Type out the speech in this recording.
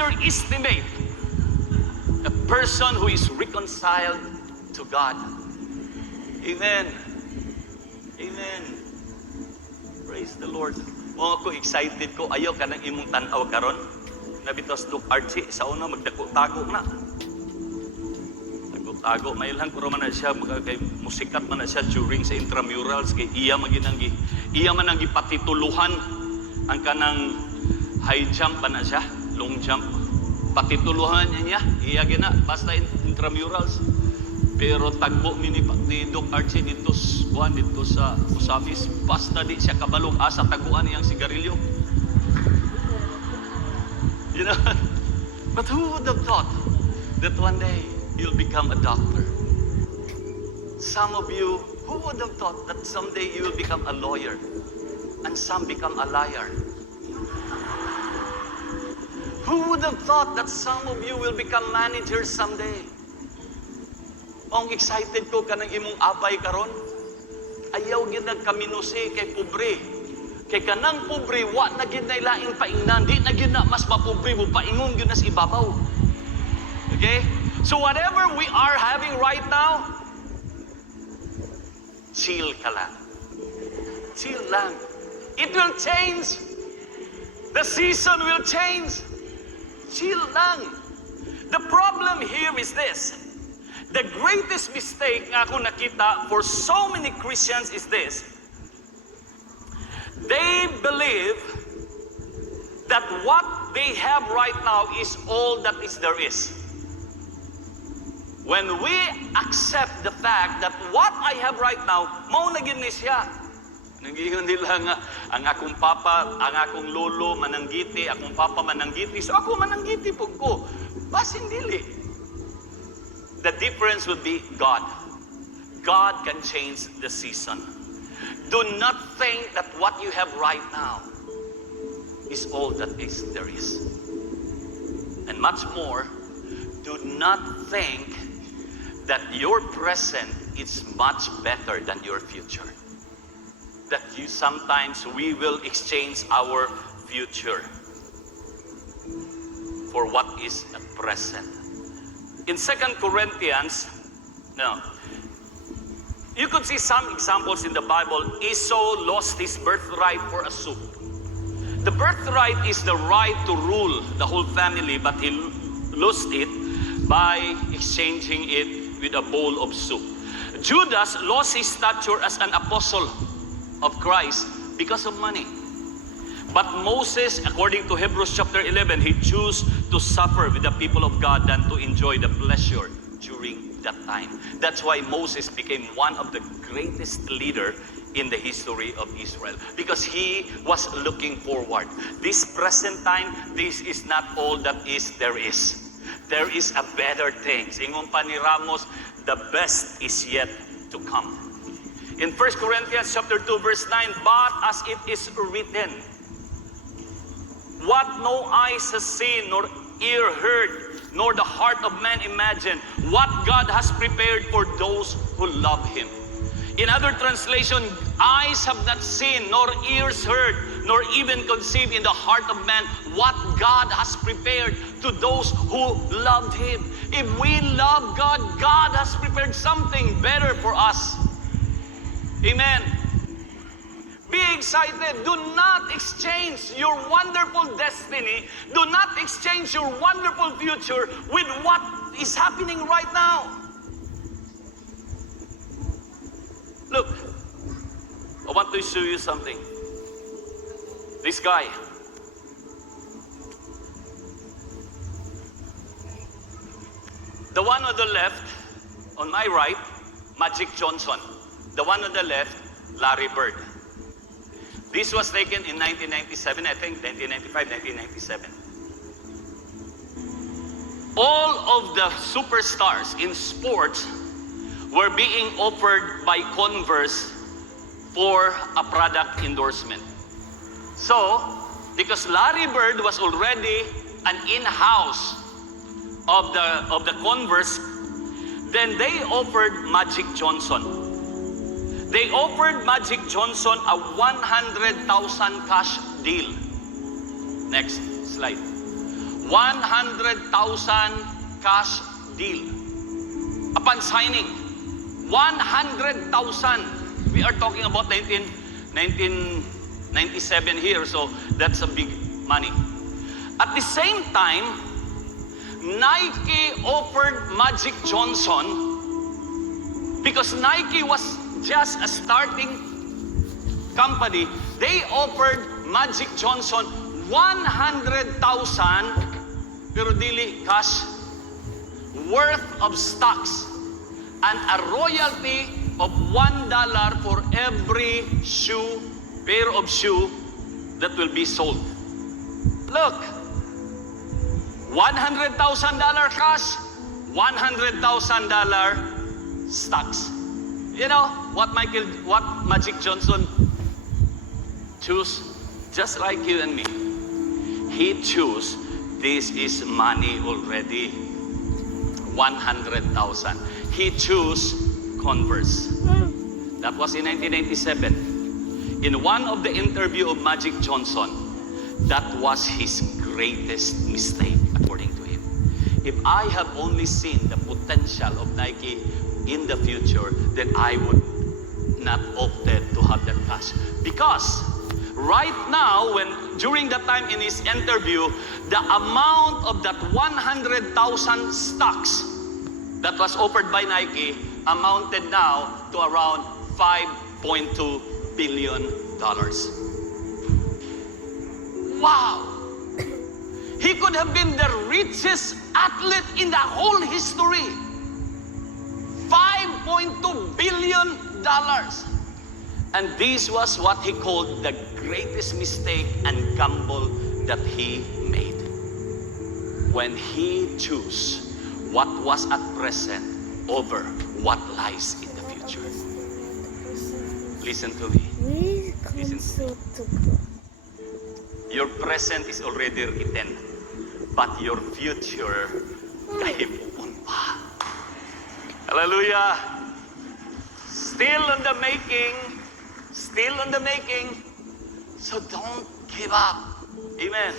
underestimate a person who is reconciled to God. Amen. Amen. Praise the Lord. Mo ako excited ko, ayaw ka nang imong tanaw karon. Nabitos Doc Archie, sa una magdako-tago na. Tago, may lang kuro man na siya, kay musikat man na siya during sa intramurals, kay iya man ang patituluhan ang kanang high jump pa na siya, long jump. Patituluhan niya, iya gina, basta intramurals. Pero tagbo ni Doc Archie dito sa Usafis, basta di siya kabalog asa taguan niyang sigarilyo. You know, but who would have thought that one day you'll become a doctor? Some of you, who would have thought that someday you will become a lawyer and some become a liar? Who would have thought that some of you will become managers someday? Ang excited ko kanang imong abay karon. Ayaw gyud nagkaminuse kay pobre. Kay kanang pobre wa na gyud laing paingnan, di na gyud na mas mapobre mo paingon gyud na sa ibabaw. Okay? So whatever we are having right now, chill ka lang. Chill lang. It will change. The season will change. Chill lang. The problem here is this. The greatest mistake nga ako nakita for so many Christians is this. They believe that what they have right now is all that there is. When we accept the fact that what I have right now, mao na gid ni siya. Nagiyon nila nga, ang akong papa, ang akong lolo, mananggiti, akong papa mananggiti, so ako mananggiti po ko. Basin dili. The difference would be God. God can change the season. Do not think that what you have right now is all that there is. And much more, do not think that your present is much better than your future. That sometimes we will exchange our future for what is at present. In 2 Corinthians, you could see some examples in the Bible. Esau lost his birthright for a soup. The birthright is the right to rule the whole family, but he lost it by exchanging it with a bowl of soup. Judas lost his stature as an apostle of Christ because of money. But Moses, according to Hebrews chapter 11, he chose to suffer with the people of God than to enjoy the pleasure during that time. That's why Moses became one of the greatest leaders in the history of Israel, because he was looking forward. This present time, this is not all that there is. There is a better thing. Ingon pa ni Ramos, the best is yet to come. In 1 Corinthians chapter 2 verse 9, but as it is written, what no eyes has seen, nor ear heard, nor the heart of man imagined, what God has prepared for those who love Him. In other translation, eyes have not seen, nor ears heard, nor even conceived in the heart of man what God has prepared to those who loved Him. If we love God, God has prepared something better for us. Amen. Be excited. Do not exchange your wonderful destiny. Do not exchange your wonderful future with what is happening right now. Look, I want to show you something. This guy. The one on the left, on my right, Magic Johnson. The one on the left, Larry Bird. This was taken in 1997, I think, 1995, 1997. All of the superstars in sports were being offered by Converse for a product endorsement. So, because Larry Bird was already an in-house of the Converse, then they offered Magic Johnson. They offered Magic Johnson a 100,000 cash deal. Next slide. 100,000 100,000 cash deal. Upon signing, 100,000. We are talking about 1997 here, so that's a big money. At the same time, Nike offered Magic Johnson, because Nike was just a starting company, they offered Magic Johnson 100,000 pero dili cash worth of stocks and a royalty of $1 for every pair of shoe that will be sold. Look, $100,000 cash, $100,000 stocks. You know what Magic Johnson choose? Just like you and me. He chose, this is money already. 100,000. He chose Converse. That was in 1997. In one of the interview of Magic Johnson, that was his greatest mistake, according to him. If I have only seen the potential of Nike in the future, then I would not opted to have that cash. Because right now, during that time in his interview, the amount of that 100,000 stocks that was offered by Nike amounted now to around $5.2 billion. Wow! He could have been the richest athlete in the whole history. $5.2 billion. And this was what he called the greatest mistake and gamble that he made. When he chose what was at present over what lies in the future. Listen to me. Listen to me. Your present is already written, but your future kahipon pa. Hallelujah. Still on the making. Still on the making. So don't give up. Amen.